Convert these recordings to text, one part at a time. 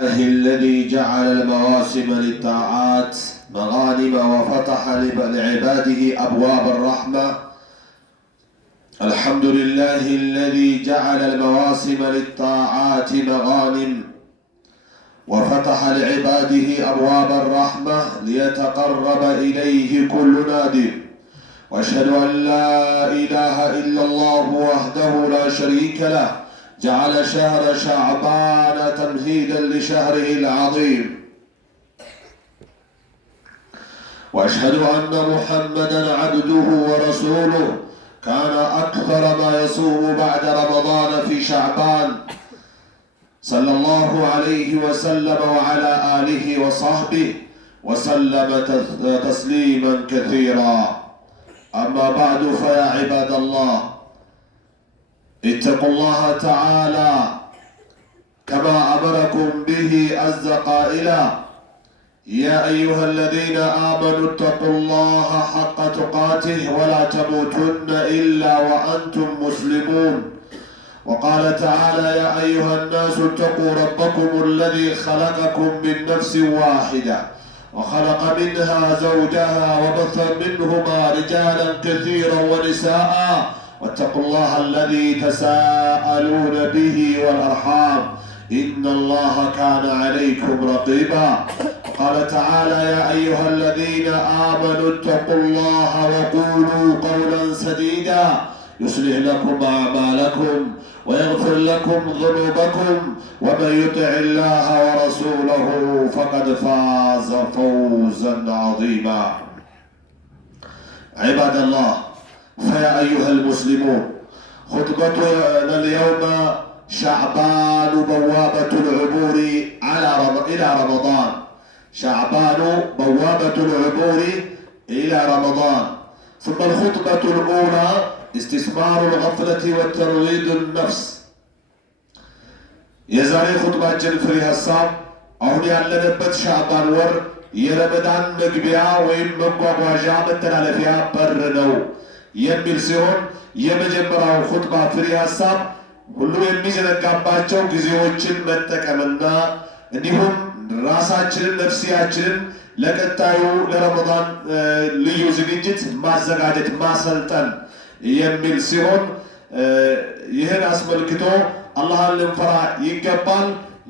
الذي جعل المواسم للطاعات مغانم وفتح لعباده أبواب الرحمة. الحمد لله الذي جعل المواسم للطاعات مغانم وفتح لعباده أبواب الرحمة ليتقرب إليه كل نادم. وأشهد أن لا إله إلا الله وحده لا شريك له جعل شهر شعبان تمهيدا لشهره العظيم. وأشهد أن محمدا عبده ورسوله كان أكثر ما يصوم بعد رمضان في شعبان صلى الله عليه وسلم وعلى آله وصحبه وسلم تسليما كثيرا. أما بعد فيا عباد الله، اتقوا الله تعالى كما أمركم به عز قائلا: يا أيها الذين آمنوا اتقوا الله حق تقاته ولا تموتن إلا وأنتم مسلمون. وقال تعالى: يا أيها الناس اتقوا ربكم الذي خلقكم من نفس واحدة وخلق منها زوجها وبث منهما رجالا كثيرا ونساء واتقوا الله الذي تساءلون به والأرحام إن الله كان عليكم رقيبا. قال تعالى: يا أيها الذين آمنوا اتقوا الله وقولوا قولا سديدا يصلح لكم أعمالكم ويغفر لكم ذنوبكم ومن يطع الله ورسوله فقد فاز فوزا عظيما. عباد الله، فيا أيها المسلمون، خطبتنا اليوم شعبان بوابة العبور إلى رمضان. شعبان بوابة العبور إلى رمضان. ثم الخطبة الأولى استثمار الغفلة والترويض النفس. يزاري خطبة جنفري هسام أهون يعلنبت شعبان ور የረመዳን መግቢያ ወይም መጓጓዣ መተላለፊያ በር ነው የሚል ሲሆን የመጀመሪያው ኹጥባ ፍሬ ሐሳብ ሁሉ የሚዘነጋባቸው ጊዜዎችን መጠቀምና እንዲሁም ራሳችንን ነፍሲያችንን ለቀጣዩ ለረመዳን ልዩ ዝግጅት ማዘጋጀት ማሰልጠን የሚል ሲሆን ይህን አስመልክቶ አላህን ልንፈራ ይገባል።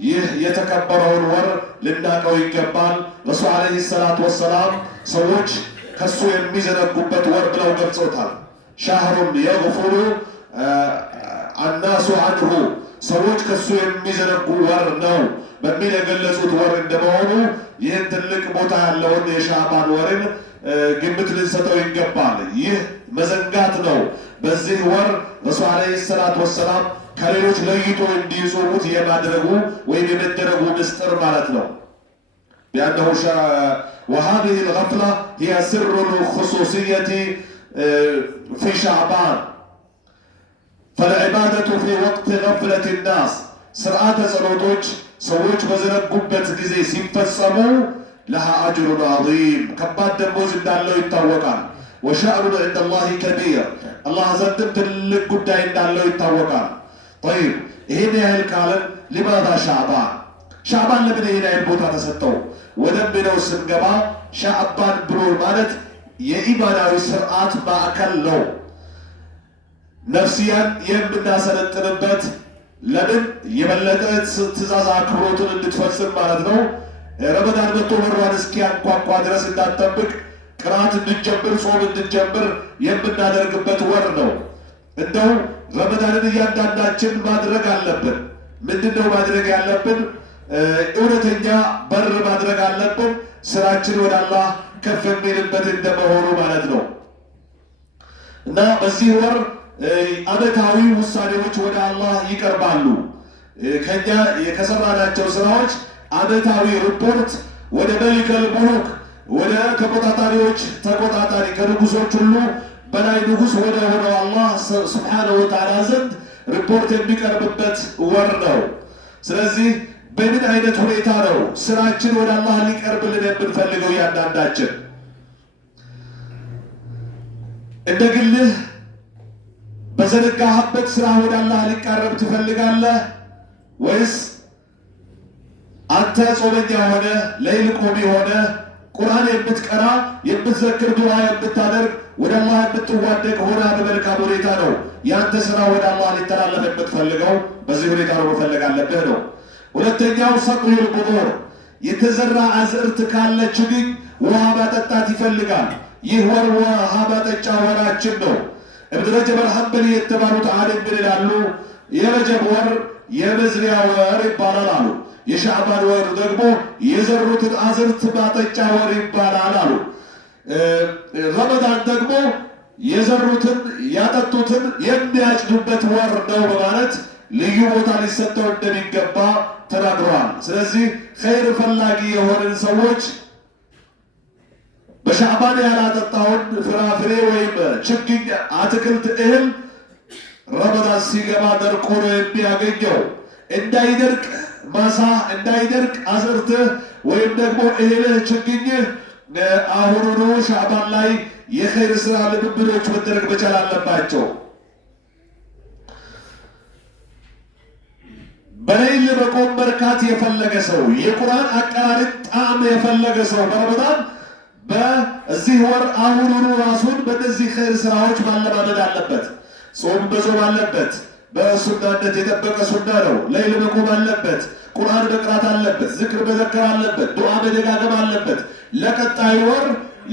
ይህ የተከበረውን ወር ልናቀው ይገባል። ረሱል አለይሂ ሰላቱ ወሰላም ሰዎች ከሱ የሚዘነጉበት ወር ብለው ገልጸውታል። ሻህሩን የግፉሩ አናሱ አንሁ፣ ሰዎች ከሱ የሚዘነጉ ወር ነው በሚል የገለጹት ወር እንደመሆኑ ይህን ትልቅ ቦታ ያለውን የሻዕባን ወርን ግምት ልንሰጠው ይገባል። ይህ መዘንጋት ነው። በዚህ ወር ረሱል አለይሂ ሰላቱ ወሰላም ከሌሎች ለይቶ እንዲጾሙት የማድረጉ ወይም የመደረጉ ምስጢር ማለት ነው። ቢአንሁ وهذه الغفلة هي سر الخصوصية في شعبان فالعبادة في وقت غفلة الناس سرعات ጸሎቶች ሰዎች በዘነጉበት ጊዜ ሲፈጸሙ لها أجر عظيم ከባድ ደሞዝ እንዳለው ይታወቃል። وشأن عند الله كبير الله ዘንድ ትልቅ ጉዳይ እንዳለው ይታወቃል። طيب ይሄን ያህል ካለን لماذا شعبان ለምን ይሄን ያህል ቦታ ተሰጠው ወደሚለው ስንገባ ሻዕባን ብሎ ማለት የኢባዳዊ ስርዓት ማዕከል ነው። ነፍሲያን የምናሰለጥንበት ለምን የበለጠ ትእዛዝ አክብሮትን እንድትፈጽም ማለት ነው። ረመዳን መጥቶ በሯን እስኪያንኳኳ ድረስ እንዳትጠብቅ ቅራት እንድትጀምር ጾም እንድትጀምር የምናደርግበት ወር ነው። እንደው ረመዳንን እያንዳንዳችን ማድረግ አለብን። ምንድነው ማድረግ ያለብን? እውነተኛ በር ማድረግ አለብን። ስራችን ወደ አላህ ከፍ የሚልበት እንደመሆኑ ማለት ነው። እና በዚህ ወር አመታዊ ውሳኔዎች ወደ አላህ ይቀርባሉ። ከኛ የከሰራናቸው ስራዎች አመታዊ ሪፖርት ወደ መሊከል ሙሉክ ወደ ተቆጣጣሪዎች ተቆጣጣሪ ከንጉሶች ሁሉ በላይ ንጉስ ወደ ሆነው አላህ ሱብሓነሁ ወተዓላ ዘንድ ሪፖርት የሚቀርብበት ወር ነው። ስለዚህ በምን አይነት ሁኔታ ነው ስራችን ወደ አላህ ሊቀርብልን የምንፈልገው? ያንዳንዳችን እንደ ግልህ በዘነጋህበት ስራ ወደ አላህ ሊቀርብ ትፈልጋለህ ወይስ አንተ ጾመኛ ሆነ ለይል ቆሚ ሆነ ቁርአን የምትቀራ የምትዘክር ዱዓ የምታደርግ ወደ አላህ የምትዋደቅ ሆና በመልካም ሁኔታ ነው ያንተ ስራ ወደ አላህ ሊተላለፍ የምትፈልገው። በዚህ ሁኔታ ነው መፈለግ አለብህ ነው። ሁለተኛው ሰቅዩል ቡዱር የተዘራ አዝዕርት ካለ ችግኝ ውሃ ማጠጣት ይፈልጋል። ይህ ወር ውሃ ማጠጫ ወራችን ነው። እብን ረጀብ አልሐንበሊ የተባሉት ዓሊም ምን ይላሉ? የረጀብ ወር የመዝሪያ ወር ይባላል አሉ። የሻዕባን ወር ደግሞ የዘሩትን አዝዕርት ማጠጫ ወር ይባላል አሉ። ረመዳን ደግሞ የዘሩትን ያጠጡትን የሚያጭዱበት ወር ነው በማለት ልዩ ቦታ ሊሰጠው እንደሚገባ ተናግረዋል። ስለዚህ ኸይር ፈላጊ የሆንን ሰዎች በሻዕባን ያላጠጣውን ፍራፍሬ ወይም ችግኝ አትክልት እህል ረመዳን ሲገባ ደርቆ ነው የሚያገኘው። እንዳይደርቅ ማሳ እንዳይደርቅ አዝዕርትህ ወይም ደግሞ እህልህ ችግኝህ አሁኑኑ ሻዕባን ላይ የኸይር ስራ ልምምዶች መደረግ መቻል አለባቸው። በሌይል መቆም መርካት የፈለገ ሰው የቁርአን አቀራርን ጣዕም የፈለገ ሰው በረመዳን በዚህ ወር አሁኑኑ ራሱን በእነዚህ ኸይር ስራዎች ማለማመድ አለበት። ጾም መጾም አለበት። በሱናነት የጠበቀ ሱና ነው። ሌይል መቆም አለበት። ቁርአን መቅራት አለበት። ዝክር መዘከር አለበት። ዱዓ መደጋገም አለበት። ለቀጣይ ወር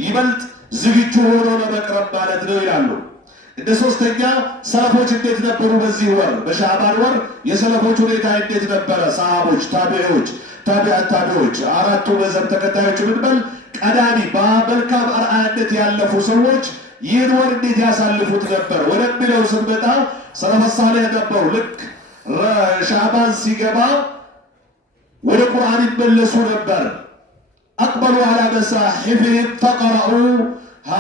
ይበልጥ ዝግጁ ሆኖ ለመቅረብ ማለት ነው ይላሉ። እንደ ሶስተኛ ሰለፎች እንዴት ነበሩ? በዚህ ወር በሻዕባን ወር የሰለፎች ሁኔታ እንዴት ነበረ? ሰሃቦች፣ ታቢዒዎች፣ ታቢዒዎች አራቱ መዝሀብ ተከታዮች ምንበል ቀዳሚ በመልካም አርአያነት ያለፉ ሰዎች ይህን ወር እንዴት ያሳልፉት ነበር ወደሚለው ስንመጣ ሰለፈ ሳሌህ ነበሩ። ልክ ሻዕባን ሲገባ ወደ ቁርአን ይመለሱ ነበር። አቅበሉ አላ መሳሒፍህም ፈቀረኡሃ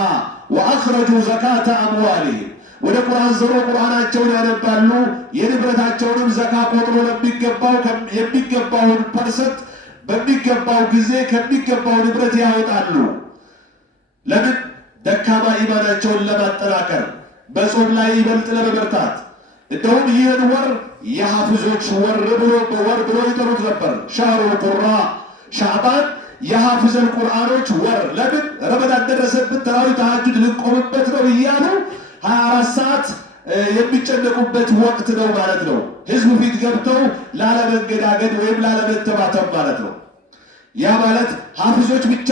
ወአኽረጁ ዘካተ አምዋሊሂም ወደ ቁርአን ዞሮ ቁርአናቸውን ያነባሉ። የንብረታቸውንም ዘካ ቆጥሮ የሚገባውን ፐርሰንት በሚገባው ጊዜ ከሚገባው ንብረት ያወጣሉ። ለምን? ደካማ ኢማናቸውን ለማጠናከር በጾም ላይ ይበልጥ ለመበርታት። እንደውም ይህን ወር የሐፊዞች ወር ብሎ ይጠሩት ነበር። ሻህሩል ቁራ ሻዕባን የሐፊዘል ቁርአኖች ወር። ለምን? ረመዳን ደረሰብን ተራዊ ተሐጁድ ልንቆምበት ነው እያሉ 24 ሰዓት የሚጨነቁበት ወቅት ነው ማለት ነው። ህዝቡ ፊት ገብተው ላለመንገዳገድ ወይም ላለመተባተብ ማለት ነው። ያ ማለት ሐፊዞች ብቻ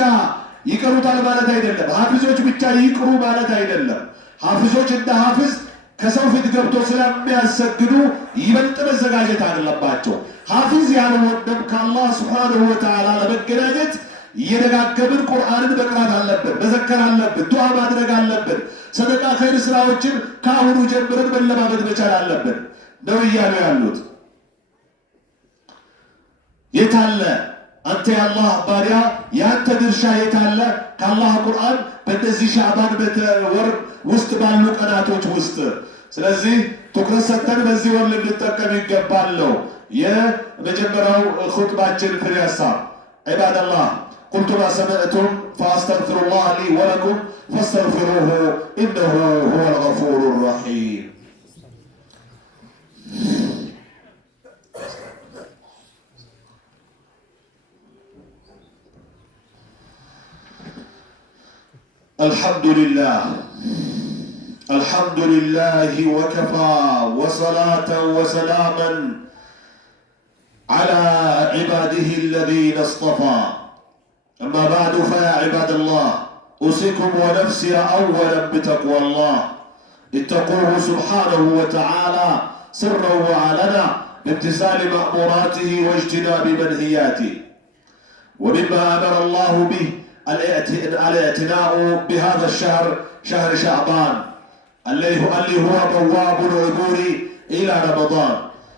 ይቀሩታል ማለት አይደለም። ሐፊዞች ብቻ ይቅሩ ማለት አይደለም። ሐፊዞች እንደ ሐፊዝ ከሰው ፊት ገብቶ ስለሚያሰግዱ ይበልጥ መዘጋጀት አለባቸው። ሐፊዝ ያልሆነም ከአላህ ሱብሓነሁ ወተዓላ ለመገናኘት እየደጋገምን ቁርአንን መቅራት አለብን፣ መዘከር አለብን፣ ዱዓ ማድረግ አለብን። ሰደቃ ኸይር ስራዎችን ከአሁኑ ጀምረን መለማመድ መቻል አለብን ነው እያሉ ያሉት። የታለ አንተ የአላህ ባሪያ የአንተ ድርሻ የታለ? ከአላህ ቁርአን በእነዚህ ሻዕባን ወር ውስጥ ባሉ ቀናቶች ውስጥ። ስለዚህ ትኩረት ሰጥተን በዚህ ወር ልንጠቀም ይገባል ነው የመጀመሪያው ኹጥባችን ፍሬ ሀሳብ። ዒባደላህ ቁልቱ ማ ሰሚዕቱም ፈአስተግፊሩላህ ሊ ወለኩም ፈስተግፊሩሁ ኢነሁ ሁወል ገፉሩ ረሒም። الحمد لله وكفى وصلاة وسلاما على عباده الذين اصطفى. أما بعد فيا عباد الله أوصيكم ونفسي أولا بتقوى الله. اتقوه سبحانه وتعالى سرا وعلنا بامتثال مأموراته واجتناب منهياته. ومما أمر الله به الاعتناء بهذا الشهر شهر شعبان الذي هو بواب العبور إلى رمضان.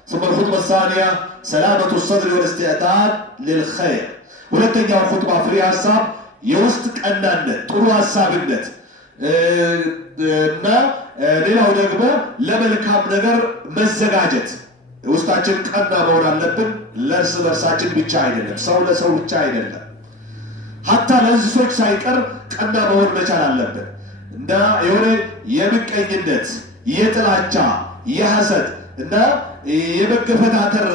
ثم الخطبة الثانية سلامة الصدر والاستعداد للخير. ሁለተኛው ኹጥባ ፍሬ ሀሳብ የውስጥ ቀናነት ጥሩ ሀሳብነት እና ሌላው ደግሞ ለመልካም ነገር መዘጋጀት። ውስጣችን ቀና መሆን አለብን። ለእርስ በርሳችን ብቻ አይደለም፣ ሰው ለሰው ብቻ አይደለም፣ ሀታ ለእንስሶች ሳይቀር ቀና መሆን መቻል አለብን እና የሆነ የምቀኝነት፣ የጥላቻ፣ የሐሰድ እና የመገፈታተር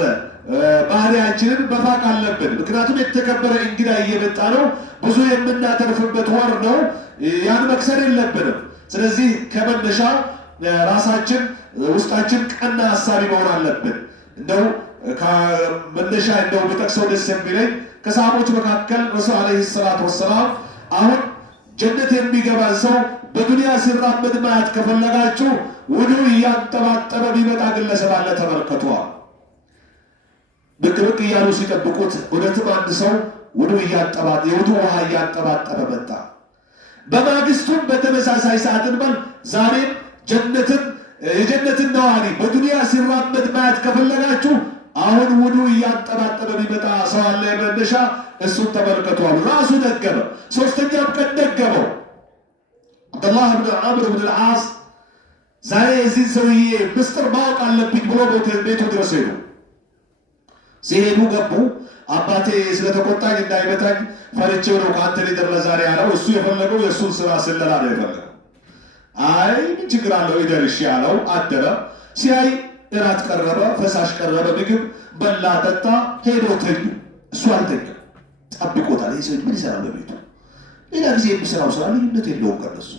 ባህሪያችንን መፋቅ አለብን። ምክንያቱም የተከበረ እንግዳ እየመጣ ነው፣ ብዙ የምናተርፍበት ወር ነው። ያን መክሰር የለብንም። ስለዚህ ከመነሻ ራሳችን ውስጣችን ቀና ሀሳቢ መሆን አለብን። እንደው ከመነሻ እንደው በጠቅሰው ደስ የሚለኝ ከሰሃቦች መካከል ረሱል አለይሂ ሰላቱ ወሰላም አሁን ጀነት የሚገባን ሰው በዱንያ ሲራመድ ማየት ከፈለጋችሁ ውዱእ እያንጠባጠበ ቢመጣ ግለሰብ አለ ተመልከቷል። ብቅ ብቅ እያሉ ሲጠብቁት እውነትም አንድ ሰው ውዱእ የውዱእ ውሃ እያንጠባጠበ መጣ። በማግስቱም በተመሳሳይ ሰዓት እንበል ዛሬም የጀነትን ነዋሪ በዱንያ ሲራመድ ማየት ከፈለጋችሁ አሁን ውዱእ እያንጠባጠበ ቢመጣ ሰው አለ የመነሻ እሱን ተመልከቷል። ራሱ ደገመ። ሶስተኛም ቀን ደገመው። አብዱላህ ብን ዐምር ብን አልዓስ ዛሬ የዚህን ሰውዬ ምስጢር ማወቅ አለብኝ ብሎ ቤቱ ድረስ ሄዱ። ሲሄዱ ገቡ። አባቴ ስለተቆጣኝ እንዳይመታኝ ፈርቼው ነው ከአንተ ሊደር ለዛሬ ያለው። እሱ የፈለገው የእሱን ስራ ስለላ ነው የፈለገው። አይ ምን ችግር አለው ይደር እሺ ያለው። አደረ። ሲያይ እራት ቀረበ፣ ፈሳሽ ቀረበ፣ ምግብ በላ ጠጣ፣ ሄዶ ተኙ። እሱ አልተኛም፣ ጠብቆታል። ይህ ሰው ምን ይሰራል በቤቱ? ሌላ ጊዜ የሚሰራው ስራ ልዩነት የለውም ከነሱ።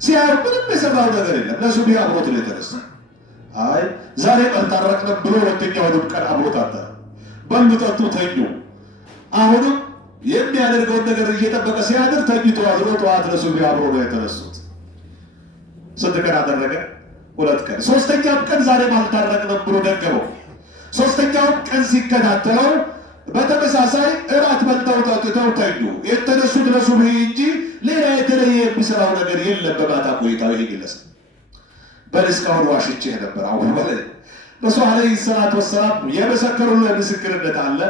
ሲያዩ ምንም የሰራው ነገር የለም። ለሱ ቢያ አብሮት ነው የተነሳ። አይ ዛሬ አልታረቅንም ብሎ ሁለተኛውንም ቀን አብሮት አደረ። በሉ ጠጡ፣ ተኙ። አሁንም የሚያደርገውን ነገር እየጠበቀ ሲያድር ተኝቶ አድሮ ጠዋት ለሱ ቢያ አብሮ ነው የተነሱት። ስንት ቀን አደረገ? 2 ቀን። ሶስተኛም ቀን ዛሬም አልታረቅንም ብሎ ደገመው። ሶስተኛውም ቀን ሲከታተለው በተመሳሳይ እራት በልተው ጠጥተው ተኙ። የተነሱት ለሱብሒ እንጂ ሌላ የተለየ የሚሰራው ነገር የለም። በማታ ቆይታው ይሄ ግለሰብ በል እስካሁን ዋሽቼህ ነበር። አሁን በል ረሱል አለይሂ ሰላቱ ወሰላም የመሰከሩለት ምስክርነት አለ።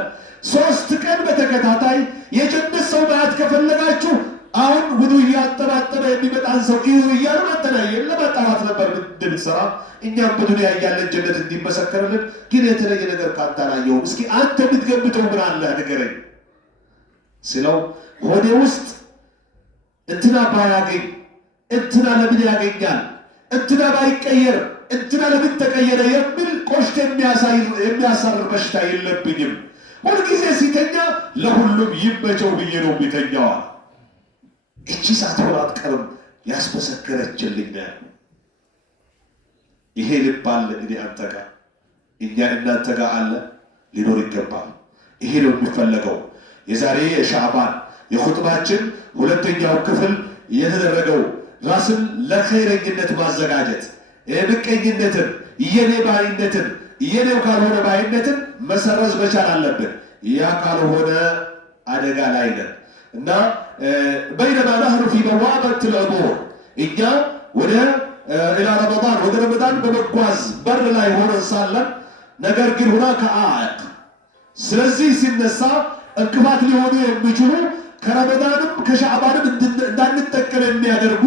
3 ቀን በተከታታይ የጀነት ሰው ማየት ከፈለጋችሁ አሁን ውዱእ እያንጠባጠበ የሚመጣን ሰው እዩ እያሉ መተለያየን ለማጣራት ነበር እንድንሰራ። እኛም በዱንያ እያለን ጀነት እንዲመሰከርልን ግን የተለየ ነገር ካንተ አላየሁም። እስኪ አንተ የምትገምተው ምን አለ ንገረኝ ስለው ሆዴ ውስጥ እንትና ባያገኝ እንትና ለምን ያገኛል፣ እንትና ባይቀየር እንትና ለምን ተቀየረ የሚል ቆሽት የሚያሳርር በሽታ የለብኝም። ሁልጊዜ ሲተኛ ለሁሉም ይመቸው ብዬ ነው የሚተኛዋል። እቺ ሳትሆን አትቀርም ያስመሰከረችልኝ። ይሄ ልብ አለ እኔ አንተ ጋር፣ እኛ እናንተ ጋር አለ፣ ሊኖር ይገባል። ይሄ ነው የሚፈለገው። የዛሬ የሻዕባን የኹጥባችን 2ኛው ክፍል የተደረገው ራስን ለኸይረኝነት ማዘጋጀት፣ ምቀኝነትን፣ የኔ ባይነትን፣ የኔው ካልሆነ ባይነትን መሰረዝ መቻል አለብን። ያ ካልሆነ አደጋ ላይ ነን እና በይነማ ነህኑ ፊ በዋበት ልዑቡር እኛ ወደ ረመዳን በመጓዝ በር ላይ ሆነን ሳለን ነገር ግን ሁናከ አዕቅ፣ ስለዚህ ሲነሳ እንቅፋት ሊሆኑ የሚችሉ ከረመዳንም ከሻዕባንም እንዳንጠቀም የሚያደርጉ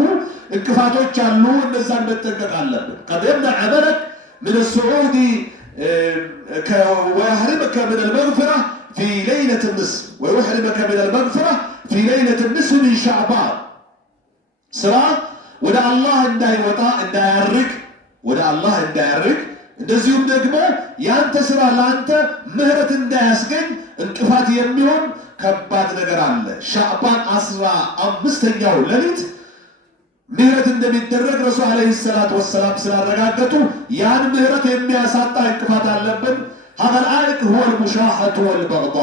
እንቅፋቶች አሉ። እነዛን መጠንቀቅ አለብን። ቀድ የምነዕ ዐመለክ ምን ስዑድ ወየሕሪመከ ምን አልመግፊራ ፊ ለይለት ንስፍ ወዩሕሪመከ ምን አልመግፊራ ፊ ለይለት ንስፍ ሚን ሻዕባን። ስራ ወደ አላህ እንዳይወጣ ወደ አላህ እንዳያርግ፣ እንደዚሁም ደግሞ ያንተ ስራ ለአንተ ምህረት እንዳያስገኝ እንቅፋት የሚሆን ከባድ ነገር አለ። ሻዕባን 15ኛው ሌሊት ምህረት እንደሚደረግ ረሱል አለይሂ ሰላቱ ወሰላም ስላረጋገጡ ያን ምህረት የሚያሳጣ እንቅፋት አለብን። ሀገል አዕቅ ሁወል ሙሻሐቱ ወልበግዷ፣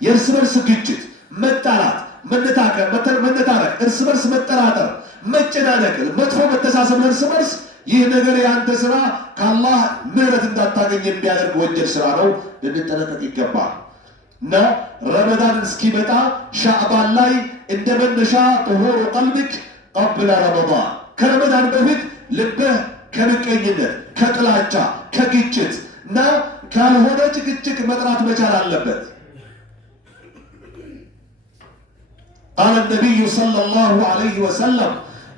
የእርስ በርስ ግጭት፣ መጣላት፣ መነታረቅ፣ እርስ በርስ መጠራጠር፣ መጨናነቅ፣ መጥፎ መተሳሰብ ለእርስ በርስ ይህ ነገር የአንተ ስራ ከአላህ ምህረት እንዳታገኝ የሚያደርግ ወንጀል ስራ ነው። ልንጠነቀቅ ይገባል። እና ረመዳን እስኪመጣ ሻዕባን ላይ እንደ መነሻ ጥሁሩ ቀልቢክ ቀብለ ረመዳን፣ ከረመዳን በፊት ልብህ ከምቀኝነት፣ ከጥላቻ፣ ከግጭት እና ካልሆነ ጭቅጭቅ መጥራት መቻል አለበት። ቃለ ነቢዩ ሰለላሁ ዐለይሂ ወሰለም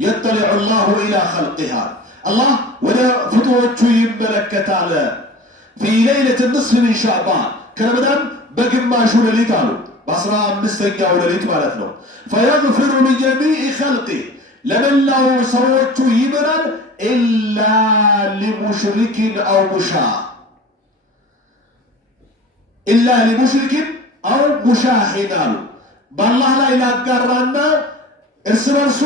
የጠሊዑ ላሁ ኢላ ኸልቂሃ፣ አላህ ወደ ፍጡሮቹ ይመለከታል። ፊ ለይለት ንስፍ ሚን ሻዕባን፣ ከረመዳን በግማሹ ሌሊት አሉ፣ በ15ኛው ሌሊት ማለት ነው። ፈየግፊሩ ሊጀሚዕ ኸልቂህ፣ ለመላው ሰዎቹ ይምራል። ኢላ ሊሙሽሪኪን አው ሙሻ፣ ኢላ ሊሙሽሪኪን አው ሙሻሂን አሉ። በአላህ ላይ ላጋራና እርስ በርሱ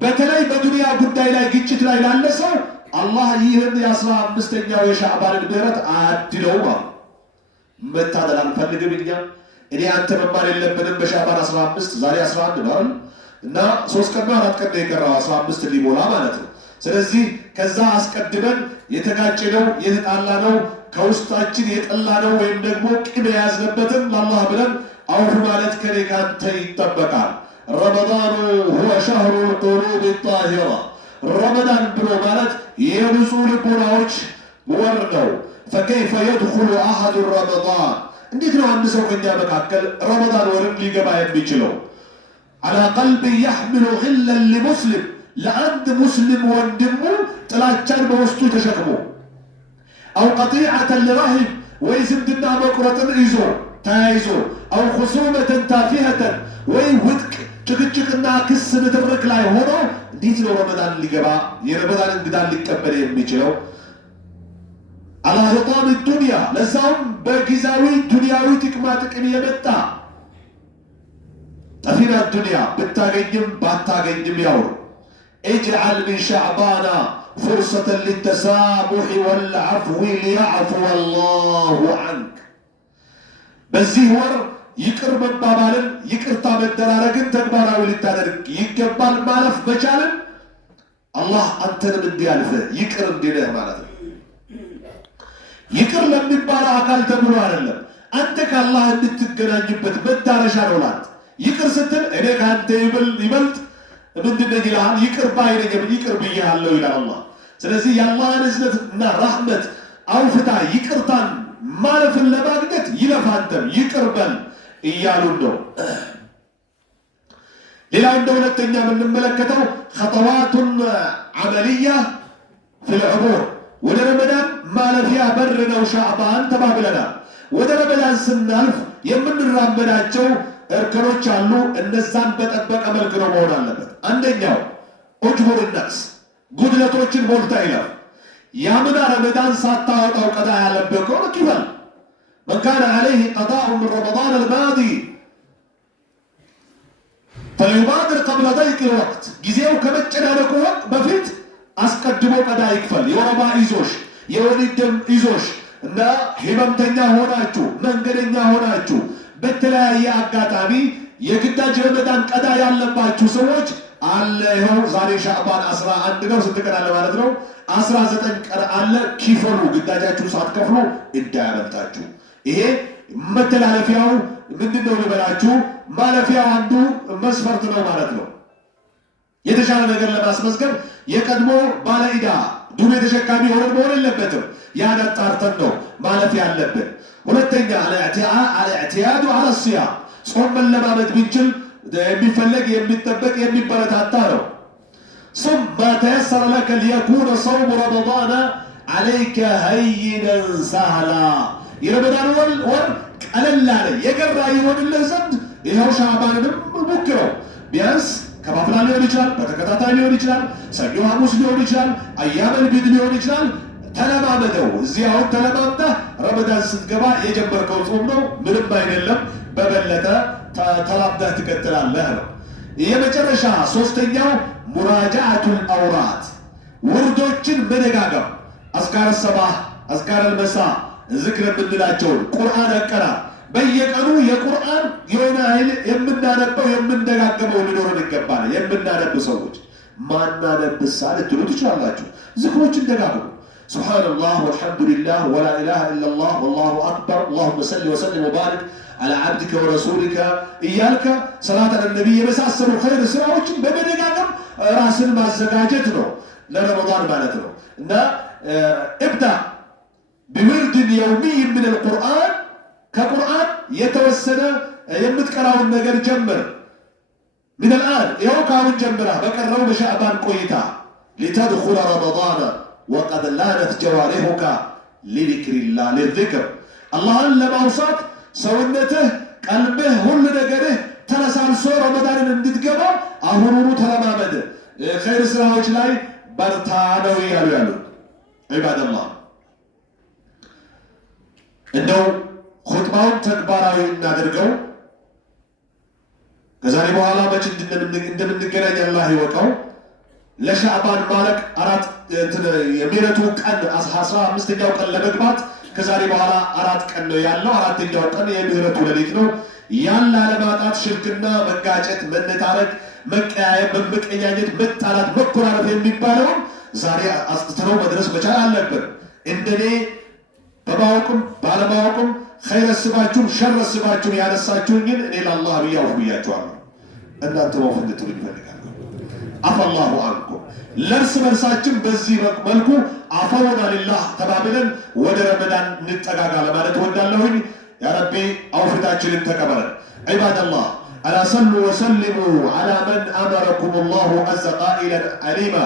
በተለይ በዱንያ ጉዳይ ላይ ግጭት ላይ ላለ ሰው አላህ ይህን የ15ኛው የሻዕባንን ምህረት አድለው። መታደል አንፈልግም እኔ አንተ መማር የለብንም። በሻዕባን 15 ዛሬ 11 ነው እና 3 ቀን 4 ቀን የቀረው 15 ሊሞላ ማለት ነው። ስለዚህ ከዛ አስቀድመን የተጋጨነው የተጣላነው ከውስጣችን የጠላነው ወይም ደግሞ ቂም የያዝነበትን ለአላህ ብለን አውፍ ማለት ከኔ ካንተ ይጠበቃል። ረመዳኑ ሁወ ሸህሩ ልቁሉብ ጣሂራ። ረመዳን ብሎ ማለት የንጹህ ልቦናዎች ወር ነው። ፈከይፈ የድኹሉ አሐዱ ረመዳን፣ እንዴት ነው አንድ ሰው ከኛ መካከል ረመዳን ወርም ሊገባ የሚችለው? አላ ቀልቢ የሕምሉ ግለን ሊሙስሊም፣ ለአንድ ሙስሊም ወንድሙ ጥላቻን በውስጡ ተሸክሞ፣ አው ቀጢዐተን ሊራሂም፣ ወይ ዝምድና መቁረጥን ይዞ ተያይዞ፣ አው ኹሱመተን ታፊሀተን፣ ወይ ውድቅ ጭቅጭቅና ክስ ንትርክ ላይ ሆኖ እንዴት ነው ረመዳን ሊገባ የረመዳን እንግዳን ሊቀበል የሚችለው? አላ ህጣም ዱንያ፣ ለዛውም በጊዜያዊ ዱንያዊ ጥቅማ ጥቅም የመጣ ጠፊና ዱንያ ብታገኝም ባታገኝም ያው ነው። اجعل من شعبان فرصة للتسامح والعفو ليعفو الله عنك. በዚህ ወር ይቅር መባባልን ይቅርታ መደራረግን ተግባራዊ ልታደርግ ይገባል። ማለፍ መቻልን አላህ አንተንም እንዲያልፍ ይቅር እንዲልህ ማለት ነው። ይቅር ለሚባለው አካል ተብሎ አይደለም፣ አንተ ከአላህ እንድትገናኝበት መዳረሻ ነው። ላት ይቅር ስትል እኔ ከአንተ ይበልጥ ምንድነው ይላል? ይቅር ባይነኝ ይቅር ብያለሁ ይላል አላህ። ስለዚህ የአላህን እዝነትና ረህመት አውፍታ ይቅርታን ማለፍን ለማግኘት ይለፋንተም ይቅር በል እያሉን ነው። ሌላው እንደ ሁለተኛ የምንመለከተው ኸጠዋቱን ዐመልያ ፊል ዑቡር፣ ወደ ረመዳን ማለፊያ በር ነው ሻዕባን ተባብለናል። ወደ ረመዳን ስናልፍ የምንራመዳቸው እርከኖች አሉ። እነዛን በጠበቀ መልክ ነው መሆን አለበት። አንደኛው ኡጅቡር ነቅስ፣ ጉድለቶችን ሞልታ ይለፍ። ያምና ረመዳን ሳታወጣው ቀዳ ያለበት ከሆነ ክፈል። መን ካነ ዐለይህ ቀዳኡ ምን ረመዳን አልማዲ ፈሊዩባድር ቀብለ ደይቅ ልወቅት፣ ጊዜው ከመጨናነቁ በፊት አስቀድሞ ቀዳ ይክፈል። የወረባ ይዞሽ የወሊድ ደም ይዞሽ እና ህመምተኛ ሆናችሁ መንገደኛ ሆናችሁ በተለያየ አጋጣሚ የግዳጅ ረመዳን ቀዳ ያለባችሁ ሰዎች አለ። ይኸው ዛሬ ሻዕባን 11 ነው። ስንት ቀን አለ ማለት ነው? 19 ቀን አለ። ኪፈሉ፣ ግዳጃችሁ ሳትከፍሉ እንዳያመልጣችሁ። ይሄ መተላለፊያው ምንድነው ልበላችሁ፣ ማለፊያው አንዱ መስፈርት ነው ማለት ነው። የተሻለ ነገር ለማስመዝገብ የቀድሞ ባለዕዳ ዱቤ ተሸካሚ ሆነን መሆን የለበትም። ያን አጣርተን ነው ማለፍ ያለብን። ሁለተኛ አልኢዕቲያዱ ዐለ ሲያም፣ ጾም መለማመድ ብንችል የሚፈለግ የሚጠበቅ የሚበረታታ ነው። ሱም ማ ተየሰረ ለከ ሊየኩነ ሰውሙ ረመዳነ ዐለይከ ሀይነን ሰህላ፣ የረመዳን ወር ቀለል ያለ የገራ ይሆንልህ ዘንድ ይኸው ሻዕባንንም ሞክረው። ቢያንስ ከፋፍላ ሊሆን ይችላል፣ በተከታታይ ሊሆን ይችላል፣ ሰኞ ሐሙስ ሊሆን ይችላል፣ አያመል ቢድ ሊሆን ይችላል። ተለማመደው። እዚህ አሁን ተለማምደህ ረመዳን ስትገባ የጀመርከው ጾም ነው፣ ምንም አይደለም። በበለጠ ተላምደህ ትቀጥላለህ ነው። የመጨረሻ ሶስተኛው ሙራጃአቱል አውራት፣ ውርዶችን መደጋገም። አዝካረ ሰባህ፣ አዝካረ ልመሳ፣ ዝክር የምንላቸውን ቁርአን አቀራ በየቀኑ የቁርአን የሆነ ኃይል የምናነበው የምንደጋገመው ሊኖረን ይገባል። የምናነብ ሰዎች ማናነብሳ ልትሉ ትችላላችሁ። ዝክሮችን ደጋግሙ። ሱብሓነላህ ወልሐምዱሊላህ ወላ ኢላሃ ኢለላህ ወላሁ አክበር አላሁመ ሰሊ ወሰሊም ወባሪክ አላ ዓብዲከ ወረሱሊከ እያልከ ሰላት አለ ነቢይ የመሳሰሉ ኸይር ስራዎችን በመደጋገም ራስን ማዘጋጀት ነው ለረመዳን ማለት ነው። እና እብዳ ቢውርድን የውሚይ ምን አልቁርአን፣ ከቁርአን የተወሰነ የምትቀራውን ነገር ጀምር። ምን አልአን፣ ይኸው ካሁን ጀምራ በቀረው በሻዕባን ቆይታ ሊተድኹለ ረመዳነ ወቀድ ላነት ጀዋሪሁከ ሊዚክሪላህ፣ ሊዚክር አላህን ለማውሳት ሰውነትህ፣ ቀልብህ፣ ሁሉ ነገርህ ተነሳልሶ ረመዳንን እንድትገባ አሁኑኑ ተለማመድ። ኸይር ስራዎች ላይ በርታ ነው እያሉ ያሉት ዒባደላህ። እንደው ኹጥባውን ተግባራዊ እናድርገው። ከዛሬ በኋላ መች እንደምንገናኝ አላህ ይወቀው። ለሻዕባን ማለቅ የምህረቱ ቀን 15ኛው ቀን ለመግባት ከዛሬ በኋላ 4 ቀን ነው ያለው። 4ኛው ቀን የምህረቱ ሌሊት ነው። ያን ላለማጣት ሽርክና፣ መጋጨት፣ መነታረክ፣ መቀያየም፣ መመቀኛኘት፣ መጣላት፣ መኮራረፍ የሚባለውን ዛሬ አስተነው መድረስ መቻል አለብን። እንደኔ በማወቅም ባለማወቅም ኸይር አስባችሁም ሸር አስባችሁም ያነሳችሁኝን እኔ ለአላህ ብዬ አውፍ ብያችኋለሁ። እናንተ ማውፍ እንድትሉኝ ይፈልጋለሁ። አፈላሁ አንኩም። ለእርስ በርሳችን በዚህ መልኩ አፈውና ሊላህ ተባብለን ወደ ረመዳን እንጠጋጋ ለማለት ወዳለሁኝ። ያ ረቢ አውፍታችንን ተቀበለን። ዒባደላህ አላ ሰሉ ወሰልሙ ዓላ መን አመረኩም ላሁ አዘ ቃኢለን ዓሊማ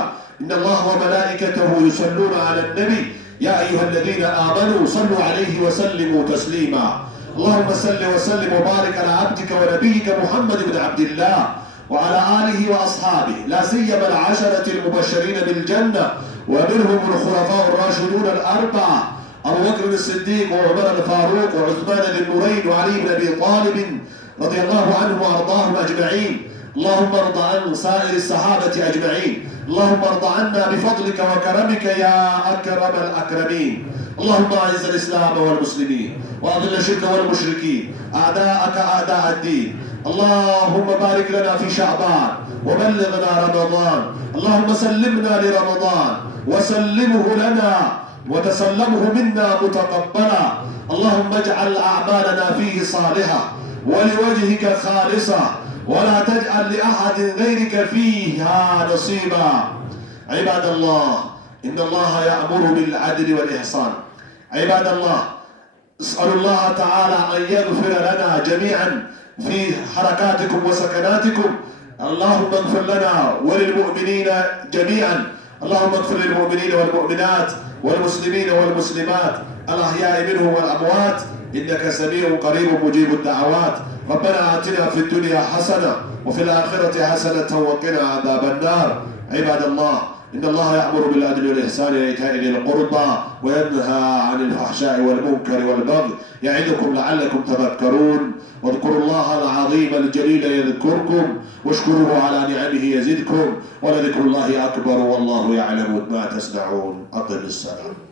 ኢነ ላህ ወመላኢከተሁ ዩሰሉነ ዓላ ነቢይ يا أيها الذين آمنوا صلوا عليه وسلموا تسليما اللهم صل وسلم وبارك على عبدك ونبيك محمد بن عبد الله وعلى آله وأصحابه لا سيما العشرة المبشرين بالجنة ومنهم الخلفاء الراشدون الأربعة أبو بكر الصديق وعمر الفاروق وعثمان ذي النورين وعلي بن أبي طالب رضي الله عنهم وأرضاهم أجمعين اللهم ارض عن سائر الصحابة أجمعين اللهم ارض عنا بفضلك وكرمك يا أكرم الأكرمين اللهم أعز الإسلام والمسلمين وأذل الشرك والمشركين أعداءك أعداء الدين اللهم بارك لنا في شعبان وبلغنا رمضان اللهم سلمنا لرمضان وسلمه لنا وتسلمه منا متقبلا اللهم اجعل أعمالنا فيه صالحة ولوجهك خالصة ولا تجعل لأحد غيرك فيها نصيبا عباد الله إن الله يأمر بالعدل والإحسان عباد الله اسألوا الله تعالى أن يغفر لنا جميعا في حركاتكم وسكناتكم اللهم اغفر لنا وللمؤمنين جميعا اللهم اغفر للمؤمنين والمؤمنات والمسلمين والمسلمات الأحياء منهم والأموات إنك سميع قريب مجيب الدعوات ربنا آتنا في الدنيا حسنة وفي الآخرة حسنة وقنا عذاب النار عباد الله إن الله يأمر بالعدل والإحسان وإيتاء ذي القربى وينهى عن الفحشاء والمنكر والبغي يعظكم لعلكم تذكرون واذكروا الله العظيم الجليل يذكركم واشكروه على نعمه يزدكم ولذكر الله أكبر والله يعلم ما تصنعون أقم الصلاة